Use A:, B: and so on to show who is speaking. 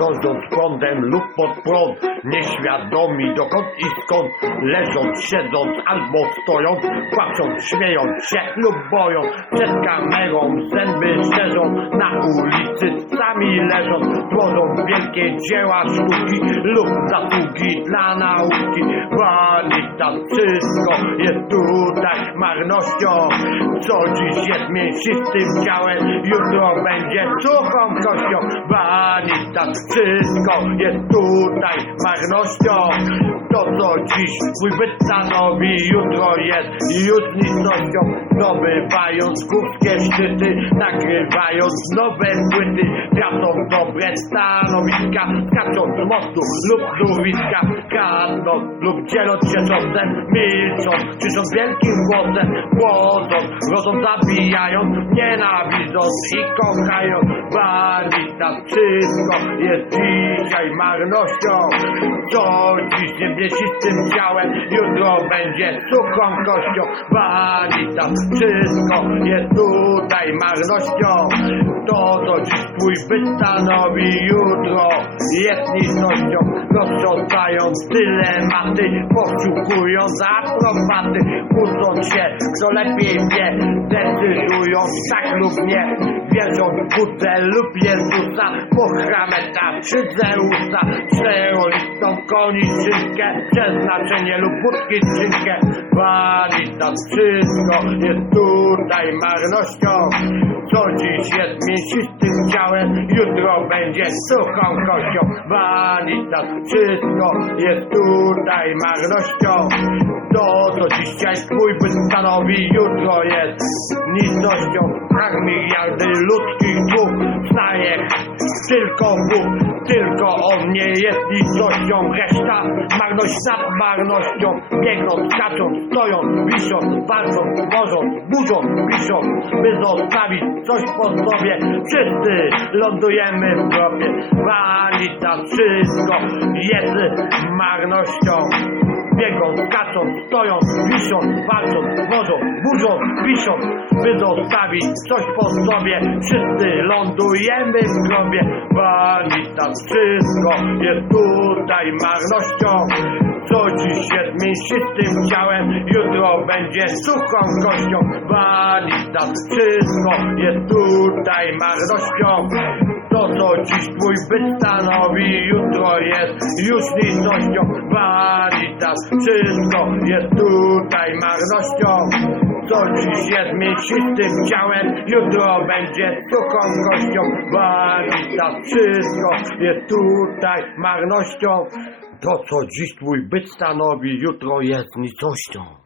A: Dążąc prądem lub pod prąd, nieświadomi dokąd i skąd, leżąc, siedząc albo stojąc, płacząc, śmiejąc się lub boją, przed kamerą zęby szczerzą, na ulicy sami leżąc, tworzą wielkie dzieła sztuki lub zasługi dla nauki. Wanita, wszystko jest tutaj marnością, co dziś jest mięsistym ciałem, jutro będzie suchą kością. Wanita, wszystko jest tutaj marnością, to co dziś twój byt stanowi, jutro jest już nicością. Zdobywając górskie szczyty, nagrywając nowe płyty, tracą dobre stanowiska, skaczą z mostu lub z urwiska, kradną lub dzieląc się czasem, milcząc, krzycząc wielkim głosem, głosząc, rodząc, zabijając, nienawidząc i kochając. Wanita, wszystko jest dzisiaj marnością, co dziś niebiesistym ciałem, jutro będzie suchą kością. Wanita, wszystko jest tutaj marnością, to co dziś twój byt stanowi, jutro jest nicością. Rozrzucając dylematy, poszukując aprobaty, kłócąc się, kto lepiej wie, decydując tak lub nie, wierząc w lub Jezusa, Mohameda czy Zeusa, czterolistą koniczynkę, przeznaczenie lub budki skrzynkę, wanita, wszystko jest tutaj marnością, co dziś jest mięsistym ciałem, jutro będzie suchą kością, wanita, wszystko jest tutaj marnością, to co dzisiaj twój byt stanowi, jutro jest nicością, tak miliardy ludzkich dusz znaje tylko Bóg, tylko On nie jest nicością, reszta marność nad marnością, biegną, skaczą, stoją, wiszą, walczą, tworzą, burzą, piszą, by zostawić coś po sobie, wszyscy lądujemy w grobie, wanita, wszystko jest marnością. Biegą, skaczą, stoją, wiszą, walczą, tworzą, burzą, piszą, by zostawić coś po sobie. Wszyscy lądujemy w grobie. Wanita, wszystko jest tutaj marnością. Dziś jest mięsistym ciałem, jutro będzie suchą kością. Wanita, wszystko jest tutaj marnością. To co dziś twój byt stanowi, jutro jest już nicością. Vanitas, wszystko jest tutaj marnością. Co dziś jest mięsistym ciałem, jutro będzie suchą kością. Vanitas, wszystko jest tutaj marnością. To co dziś twój byt stanowi, jutro jest nicością.